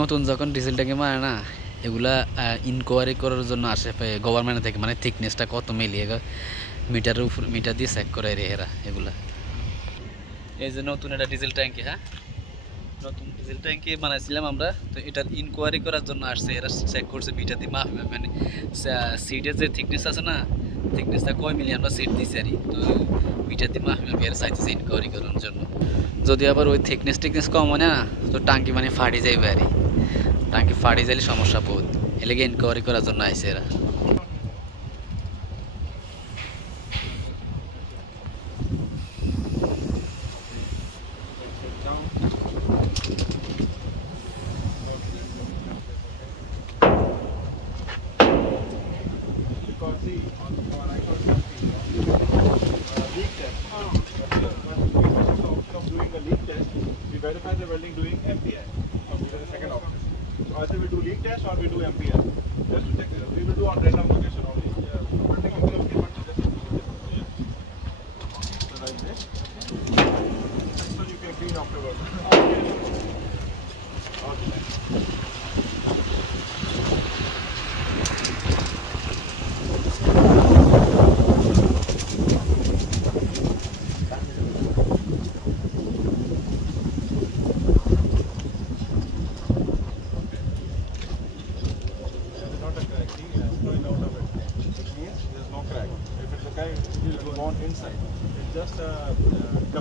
নতুন যখন ডিজেল ট্যাঙ্কি মানে না এগুলা ইনকোয়ারি করার জন্য আসে গভর্নমেন্ট থেকে, মানে থিকনেসটা কত মিলিয়ে মিটারের উপর মিটার দিয়ে চেক করে রে এরা এগুলা। এই যে নতুন এটা ডিজেল ট্যাঙ্কি, হ্যাঁ নতুন ডিজেল ট্যাঙ্কি বানাইছিলাম আমরা, তো এটার ইনকোয়ারি করার জন্য আসছে, এরা চেক করছে মিটার দিয়ে মাপ, মানে সিটের যে থিকনেস আছে না, থিকনেসটা কয় মিলি আমরা সিট দিচ্ছি আর তো মিটার দিয়ে মাপ এরা চাইতেছে ইনকোয়ারি করার জন্য। যদি আবার ওই থিকনেস কম হয় না, তো টাঙ্কি মানে ফাটি যাইবে আর টাঙ্কি ফাটি যাইলে সমস্যা বহুত, এলাকা ইনকোয়ারি করার জন্য আইসে এরা। Verify the welding doing MPI. This is the second option. So either we do leak test or we do MPI. Just to check, we will do on random location only. Welding will be okay, but just so like this. So you can clean afterwards. Okay. Inside. It's just a